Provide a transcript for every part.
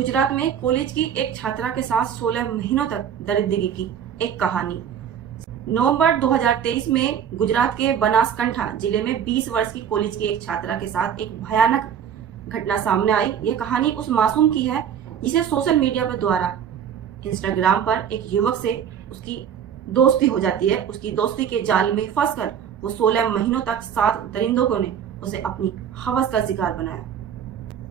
गुजरात में कॉलेज की एक छात्रा के साथ 16 महीनों तक दरिंदगी की एक कहानी। नवंबर 2023 में गुजरात के बनासकांठा जिले में 20 वर्ष की कॉलेज की एक छात्रा के साथ एक भयानक घटना सामने आई। ये कहानी उस मासूम की है जिसे सोशल मीडिया पर द्वारा इंस्टाग्राम पर एक युवक से उसकी दोस्ती हो जाती है। उसकी दोस्ती के जाल में फंसकर वो 16 महीनों तक 7 दरिंदों ने उसे अपनी हवस का शिकार बनाया।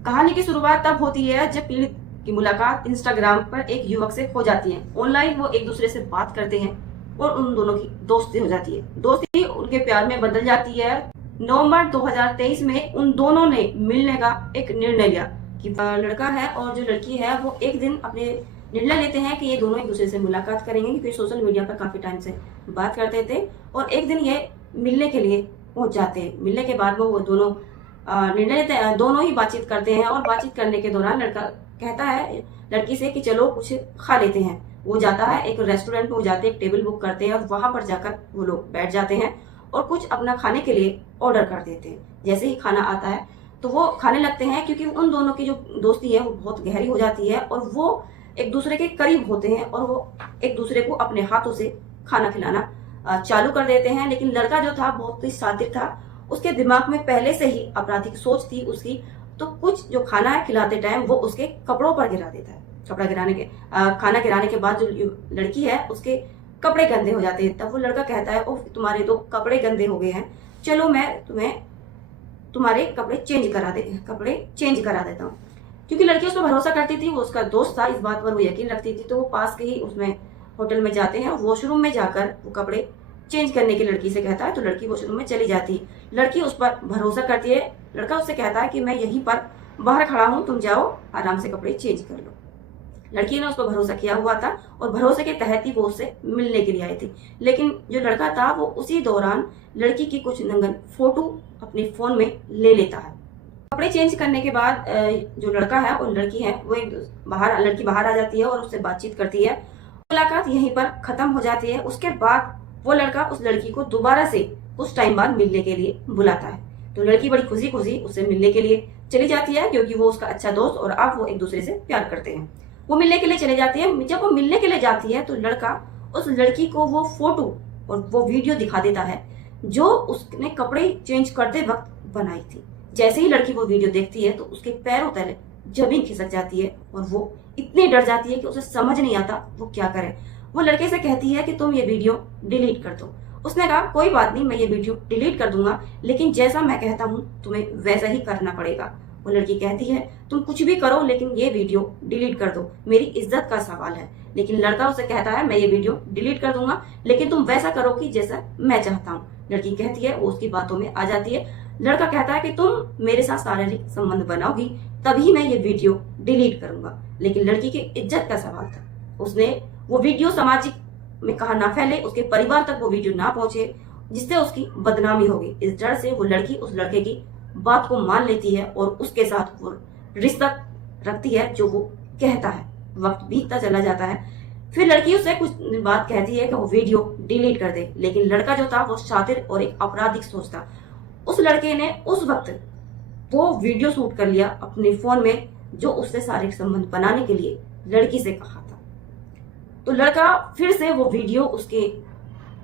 कहानी की शुरुआत तब होती है जब पीड़ित की मुलाकात इंस्टाग्राम पर एक युवक से हो जाती है। ऑनलाइन वो एक दूसरे से बात करते हैं और उन दोनों की दोस्ती हो जाती है। दोस्ती उनके प्यार में बदल जाती है। नवंबर 2023 में उन दोनों ने मिलने का एक निर्णय लिया कि लड़का है और जो लड़की है वो एक दिन अपने निर्णय लेते हैं कि ये दोनों एक दूसरे से मुलाकात करेंगे, क्योंकि सोशल मीडिया पर काफी टाइम से बात करते थे और एक दिन ये मिलने के लिए पहुंच जाते हैं। मिलने के बाद वो दोनों निर्णय लेते हैं, दोनों ही बातचीत करते हैं और बातचीत करने के दौरान लड़का कहता है लड़की से कि चलो कुछ खा लेते हैं। वो जाता है एक रेस्टोरेंट में, वो जाते हैं, एक टेबल बुक करते हैं और वहां पर जाकर वो लोग बैठ जाते हैं और कुछ अपना खाने के लिए ऑर्डर कर देते हैं। जैसे ही खाना आता है तो वो खाने लगते हैं, क्योंकि उन दोनों की जो दोस्ती है वो बहुत गहरी हो जाती है और वो एक दूसरे के करीब होते हैं और वो एक दूसरे को अपने हाथों से खाना खिलाना चालू कर देते हैं। लेकिन लड़का जो था बहुत ही शातिर था, उसके दिमाग में पहले से ही आपराधिक सोच थी उसकी, तो कुछ जो खाना है खिलाते टाइम वो उसके कपड़ों पर गिरा देता है। कपड़ा गिराने के खाना गिराने के बाद जो लड़की है उसके कपड़े गंदे हो जाते हैं। तब वो लड़का कहता है ओह तुम्हारे तो कपड़े गंदे हो गए हैं, चलो मैं तुम्हें तुम्हारे कपड़े चेंज करा देता हूँ। क्योंकि लड़की उस पर भरोसा करती थी, वो उसका दोस्त था, इस बात पर वो यकीन रखती थी, तो वो पास के ही उसमें होटल में जाते हैं और वॉशरूम में जाकर वो कपड़े चेंज करने की लड़की से कहता है। तो लड़की वॉशरूम में चली जाती है। लड़की उस पर भरोसा करती है। लड़का उससे कहता है कि मैं यहीं पर बाहर खड़ा हूं, तुम जाओ आराम से कपड़े चेंज कर लो। लड़की ने उस पर भरोसा किया हुआ था और भरोसे के तहत ही वो उससे मिलने के लिए आई थी। लेकिन जो लड़का था वो उसी दौरान लड़की की कुछ नंगन फोटो अपने फोन में ले लेता है। कपड़े चेंज करने के बाद जो लड़का है और लड़की है वो लड़की बाहर आ जाती है और उससे बातचीत करती है। मुलाकात यहीं पर खत्म हो जाती है। उसके बाद वो लड़का उस लड़की को दोबारा से कुछ टाइम बाद मिलने के लिए बुलाता है। तो लड़की बड़ी खुशी खुशी उससे मिलने के लिए चली जाती है, क्योंकि वो उसका अच्छा दोस्त और अब वो एक दूसरे से प्यार करते हैं। वो मिलने के लिए चले जाती है। जब वो मिलने के लिए जाती है तो लड़का उस लड़की को वो फोटो और वो वीडियो दिखा देता है जो उसने कपड़े चेंज करते वक्त बनाई थी। जैसे ही लड़की वो वीडियो देखती है तो उसके पैरों तले जमीन खिसक जाती है और वो इतनी डर जाती है कि उसे समझ नहीं आता वो क्या करे। वो लड़के से कहती है कि तुम ये वीडियो डिलीट कर दो। उसने कहा कोई बात नहीं, मैं ये वीडियो डिलीट कर दूंगा, लेकिन जैसा मैं कहता हूँ तुम्हें वैसा ही करना पड़ेगा। वो लड़की कहती है तुम कुछ भी करो लेकिन ये वीडियो डिलीट कर दो, मेरी इज्जत का सवाल है। लेकिन लड़का उसे कहता है मैं ये वीडियो डिलीट कर दूंगा, लेकिन तुम वैसा करोगी जैसा मैं चाहता हूँ। लड़की कहती है, वो उसकी बातों में आ जाती है। लड़का कहता है कि तुम मेरे साथ शारीरिक संबंध बनाओगी तभी मैं ये वीडियो डिलीट करूंगा। लेकिन लड़की की इज्जत का सवाल था। उसने वो वीडियो सामाजिक में कहा ना फैले, उसके परिवार तक वो वीडियो ना पहुंचे, जिससे उसकी बदनामी होगी। इस डर से वो लड़की उस लड़के की बात को मान लेती है और उसके साथ वो रिश्ता रखती है जो वो कहता है। वक्त बीतता चला जाता है। फिर लड़की उससे कुछ बात कहती है कि वो वीडियो डिलीट कर दे, लेकिन लड़का जो था वो शातिर और एक आपराधिक सोच था। उस लड़के ने उस वक्त वो वीडियो शूट कर लिया अपने फोन में, जो उससे शारीरिक संबंध बनाने के लिए लड़की से कहा था। तो लड़का फिर से वो वीडियो उसके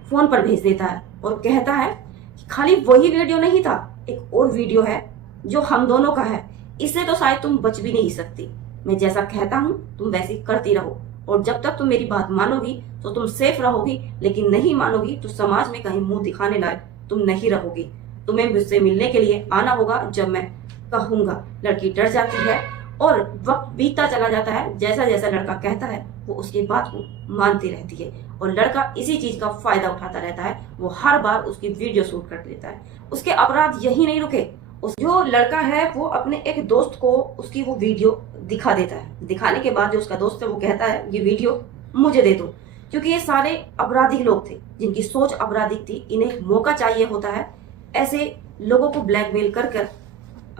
फोन पर भेज देता है और कहता है कि खाली वही वीडियो नहीं था, एक और वीडियो है जो हम दोनों का है, इससे तो शायद तुम बच भी नहीं सकती। मैं जैसा कहता हूँ तुम वैसे करती रहो और जब तक तुम मेरी बात मानोगी तो तुम सेफ रहोगी, लेकिन नहीं मानोगी तो समाज में कहीं मुंह दिखाने लायक तुम नहीं रहोगी। तुम्हें मुझसे मिलने के लिए आना होगा जब मैं कहूंगा। लड़की डर जाती है और वक्त बीतता चला जाता है। जैसा जैसा लड़का कहता है वो उसकी बात को मानती रहती है और लड़का इसी चीज का फायदा उठाता रहता है। वो हर बार उसकी वीडियो शूट कर लेता है। उसके अपराध यही नहीं रुके। जो लड़का है वो अपने एक दोस्त को उसकी वो वीडियो दिखा देता है। दिखाने के बाद जो उसका दोस्त है वो कहता है ये वीडियो मुझे दे दो, क्योंकि ये सारे अपराधिक लोग थे जिनकी सोच अपराधिक थी। इन्हें मौका चाहिए होता है ऐसे लोगों को ब्लैकमेल कर कर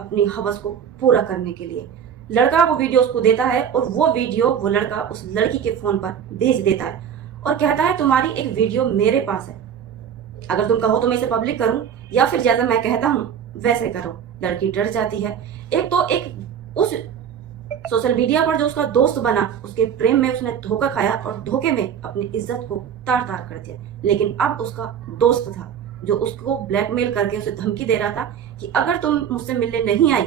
अपनी हवस को पूरा करने के लिए। लड़का वो वीडियो उसको देता है और वो वीडियो वो लड़का उस लड़की के फोन पर भेज देता है और कहता है तुम्हारी एक वीडियो मेरे पास है, अगर तुम कहो तो मैं इसे पब्लिक करूं या फिर जैसा मैं कहता हूं वैसे करो। लड़की डर जाती है। एक तो एक उस सोशल मीडिया पर जो उसका दोस्त बना, उसके प्रेम में उसने धोखा खाया और धोखे में अपनी इज्जत को तार तार कर दिया। लेकिन अब उसका दोस्त था जो उसको ब्लैकमेल करके उसे धमकी दे रहा था कि अगर तुम मुझसे मिलने नहीं आई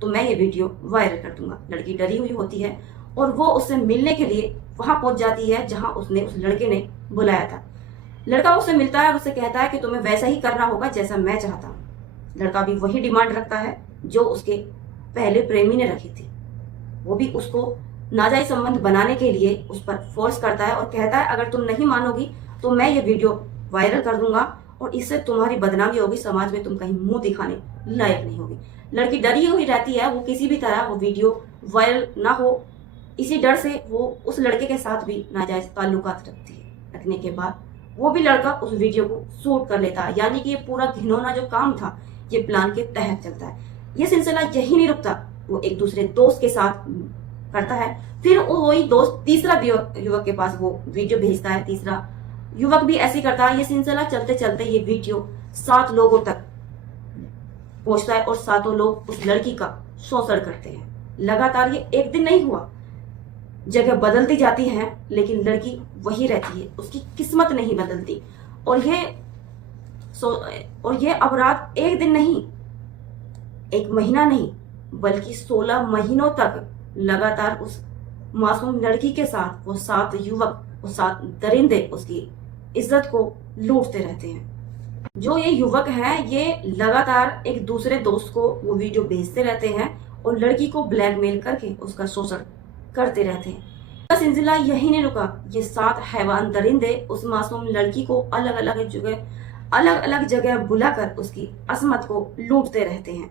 तो मैं ये वीडियो वायरल कर दूंगा। लड़की डरी हुई होती है और वो उससे मिलने के लिए वहां पहुंच जाती है जहां उसने उस लड़के ने बुलाया था। लड़का उससे मिलता है और उससे कहता है कि तुम्हें वैसा ही करना होगा जैसा मैं चाहता हूँ। लड़का भी वही डिमांड रखता है जो उसके पहले प्रेमी ने रखी थी। वो भी उसको नाजायज संबंध बनाने के लिए उस पर फोर्स करता है और कहता है अगर तुम नहीं मानोगी तो मैं ये वीडियो वायरल कर दूंगा और इससे तुम्हारी बदनामी होगी, समाज में तुम कहीं मुंह दिखाने लायक नहीं होगी। लड़की डरी हुई रहती है, वो किसी भी तरह वो वीडियो वायरल ना हो इसी डर से वो उस लड़के के साथ भी नाजायज ताल्लुकात रखती है। रखने के बाद वो भी लड़का उस वीडियो को शूट कर लेता है। यानी कि ये पूरा घिनौना जो काम था ये प्लान के तहत चलता है। ये सिलसिला यही नहीं रुकता, वो एक दूसरे दोस्त के साथ करता है। फिर वही दोस्त तीसरा युवक के पास वो वीडियो भेजता है, तीसरा युवक भी ऐसे करता है। ये सिलसिला चलते चलते ये वीडियो 7 लोगों तक पहुंचता है और 7 लोग उस लड़की का शोषण करते हैं। लगातार ये एक दिन नहीं हुआ, जगह बदलती जाती है लेकिन लड़की वही रहती है, उसकी किस्मत नहीं बदलती। और ये अपराध एक दिन नहीं, एक महीना नहीं, बल्कि 16 महीनों तक लगातार उस मासूम लड़की के साथ वो 7 युवक, वो 7 दरिंदे उसकी इज्जत को लूटते रहते हैं। जो ये युवक हैं ये लगातार एक दूसरे दोस्त को वो वीडियो भेजते रहते हैं और लड़की को ब्लैकमेल करके उसका शोषण करते रहते हैं। सिलसिला यही नहीं रुका, ये 7 हैवान दरिंदे उस मासूम लड़की को अलग अलग जगह बुलाकर उसकी असमत को लूटते रहते हैं।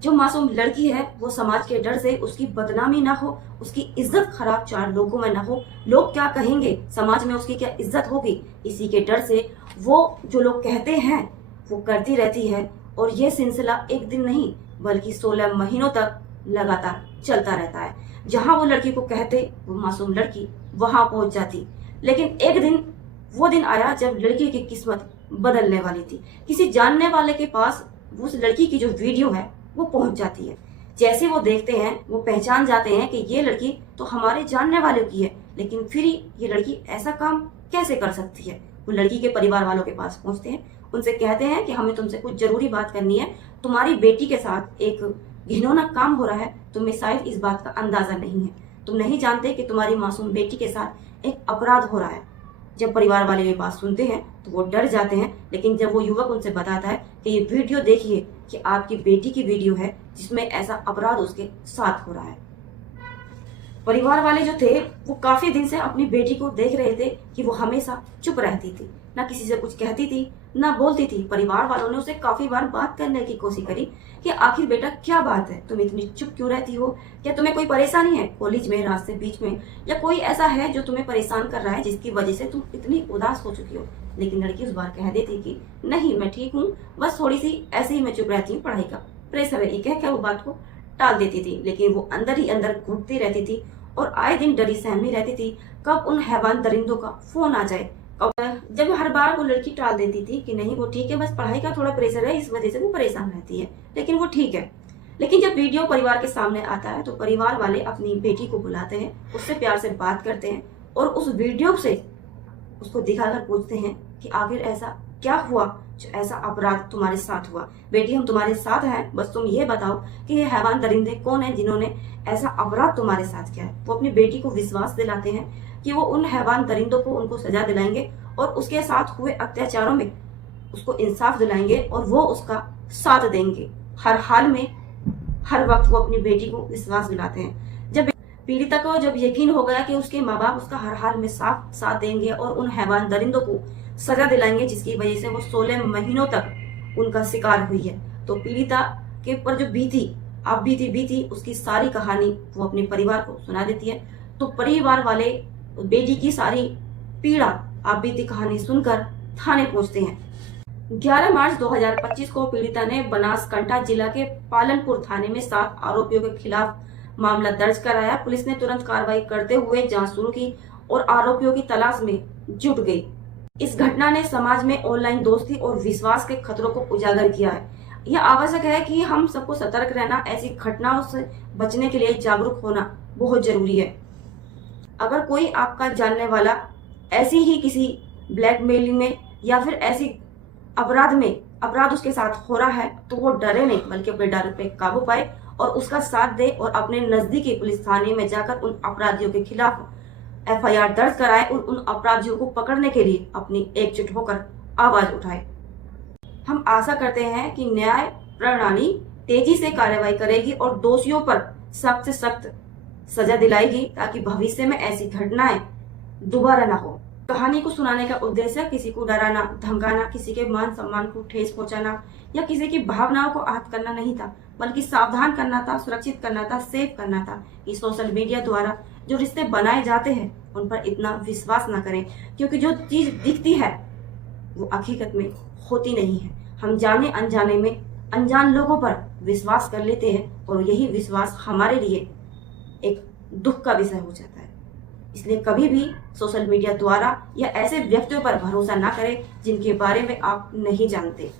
जो मासूम लड़की है वो समाज के डर से उसकी बदनामी ना हो, उसकी इज्जत खराब 4 लोगों में ना हो, लोग क्या कहेंगे, समाज में उसकी क्या इज्जत होगी, इसी के डर से वो जो लोग कहते हैं वो करती रहती है। और ये सिलसिला एक दिन नहीं बल्कि 16 महीनों तक लगातार चलता रहता है। जहां वो लड़की को कहते वो मासूम लड़की वहां पहुंच जाती। लेकिन एक दिन वो दिन आया जब लड़की की किस्मत बदलने वाली थी। किसी जानने वाले के पास उस लड़की की जो वीडियो है वो पहुंच जाती है। जैसे वो देखते हैं वो पहचान जाते हैं कि ये लड़की तो हमारे जानने वाले की है, लेकिन फिर ये लड़की ऐसा काम कैसे कर सकती है। वो लड़की के परिवार वालों के पास पहुंचते हैं, उनसे कहते हैं कि हमें तुमसे कुछ जरूरी बात करनी है, तुम्हारी बेटी के साथ एक घिनौना काम हो रहा है, तुम्हें शायद इस बात का अंदाजा नहीं है, तुम नहीं जानते कि तुम्हारी मासूम बेटी के साथ एक अपराध हो रहा है। जब परिवार वाले ये बात सुनते हैं तो वो डर जाते हैं, लेकिन जब वो युवक उनसे बताता है कि ये वीडियो देखिए कि आपकी बेटी की वीडियो है जिसमें ऐसा अपराध उसके साथ हो रहा है। परिवार वाले जो थे वो काफी दिन से अपनी बेटी को देख रहे थे कि वो हमेशा चुप रहती थी, ना किसी से कुछ कहती थी ना बोलती थी। परिवार वालों ने उसे काफी बार बात करने की कोशिश करी कि आखिर बेटा क्या बात है, तुम इतनी चुप क्यों रहती हो, क्या तुम्हें कोई परेशानी है कॉलेज में, रास्ते बीच में, या कोई ऐसा है जो तुम्हें परेशान कर रहा है जिसकी वजह से तुम इतनी उदास हो चुकी हो। लेकिन लड़की उस बार कह देती कि नहीं मैं ठीक हूँ, बस थोड़ी सी ऐसे ही मैं चुप रहती हूँ, पढ़ाई का प्रेशर है, ये कह के वो बात को टाल देती थी। लेकिन वो अंदर ही अंदर घुटती रहती थी और आए दिन डरी सहमी रहती थी कब उन हैवान दरिंदों का फोन आ जाए। जब हर बार वो लड़की टाल देती थी कि नहीं वो ठीक है, बस पढ़ाई का थोड़ा प्रेशर है, इस वजह से वो परेशान रहती है, लेकिन वो ठीक है। लेकिन जब वीडियो परिवार के सामने आता है तो परिवार वाले अपनी बेटी को बुलाते हैं, उससे प्यार से बात करते हैं और उस वीडियो से उसको दिखाकर पूछते हैं कि आखिर ऐसा क्या हुआ जो ऐसा अपराध तुम्हारे साथ हुआ। बेटी हम तुम्हारे साथ हैं, बस तुम ये बताओ कि ये हैवान दरिंदे कौन है जिन्होंने ऐसा अपराध तुम्हारे साथ किया है। वो अपनी बेटी को विश्वास दिलाते हैं कि वो उन हैवान दरिंदों को उनको सजा दिलाएंगे और उसके साथ हुए अत्याचारों में उसको इंसाफ दिलाएंगे और वो उसका साथ देंगे। हर हाल में हर वक्त वो अपनी बेटी को विश्वास दिलाते हैं। जब पीड़िता को जब यकीन हो गया कि उसके माँ बाप उसका हर हाल में साथ देंगे और उन हैवान दरिंदों को सजा दिलाएंगे जिसकी वजह से वो 16 महीनों तक उनका शिकार हुई है, तो पीड़िता के ऊपर जो बीती उसकी सारी कहानी वो अपने परिवार को सुना देती है। तो परिवार वाले बेटी की सारी पीड़ा आप बीती कहानी सुनकर थाने पहुंचते हैं। 11 मार्च 2025 को पीड़िता ने बनासकांठा जिला के पालनपुर थाने में 7 आरोपियों के खिलाफ मामला दर्ज कराया। पुलिस ने तुरंत कार्रवाई करते हुए जांच शुरू की और आरोपियों की तलाश में जुट गई। इस घटना ने समाज में ऑनलाइन दोस्ती और विश्वास के खतरों को उजागर किया है। यह आवश्यक है कि हम सबको सतर्क रहना, ऐसी घटनाओं से बचने के लिए जागरूक होना बहुत जरूरी है। अगर कोई आपका जानने वाला ऐसी ही किसी ब्लैकमेलिंग में या फिर ऐसी अपराध उसके साथ हो रहा है तो वो डरे नहीं, बल्कि अपने डर पे काबू पाए और उसका साथ दे और अपने नजदीकी पुलिस थाने में जाकर उन अपराधियों के खिलाफ FIR दर्ज कराए और उन अपराधियों को पकड़ने के लिए अपनी एकजुट होकर आवाज उठाए। हम आशा करते हैं कि न्याय प्रणाली तेजी से कार्रवाई करेगी और दोषियों पर सख्त से सख्त सजा दिलाएगी, ताकि भविष्य में ऐसी घटनाएं दोबारा ना हो। कहानी को सुनाने का उद्देश्य किसी को डराना, धमकाना, किसी के मान सम्मान को ठेस पहुंचाना या किसी की भावनाओं को आहत करना नहीं था, बल्कि सावधान करना था, सुरक्षित करना था, सेफ करना था। इस सोशल मीडिया द्वारा जो रिश्ते बनाए जाते हैं उन पर इतना विश्वास न करें, क्योंकि जो चीज दिखती है वो हकीकत में होती नहीं है। हम जाने अनजाने में अनजान लोगों पर विश्वास कर लेते हैं और यही विश्वास हमारे लिए एक दुख का विषय हो जाता है। इसलिए कभी भी सोशल मीडिया द्वारा या ऐसे व्यक्तियों पर भरोसा ना करें जिनके बारे में आप नहीं जानते।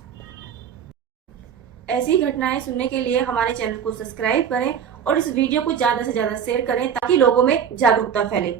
ऐसी घटनाएं सुनने के लिए हमारे चैनल को सब्सक्राइब करें और इस वीडियो को ज्यादा से ज्यादा शेयर करें, ताकि लोगों में जागरूकता फैले।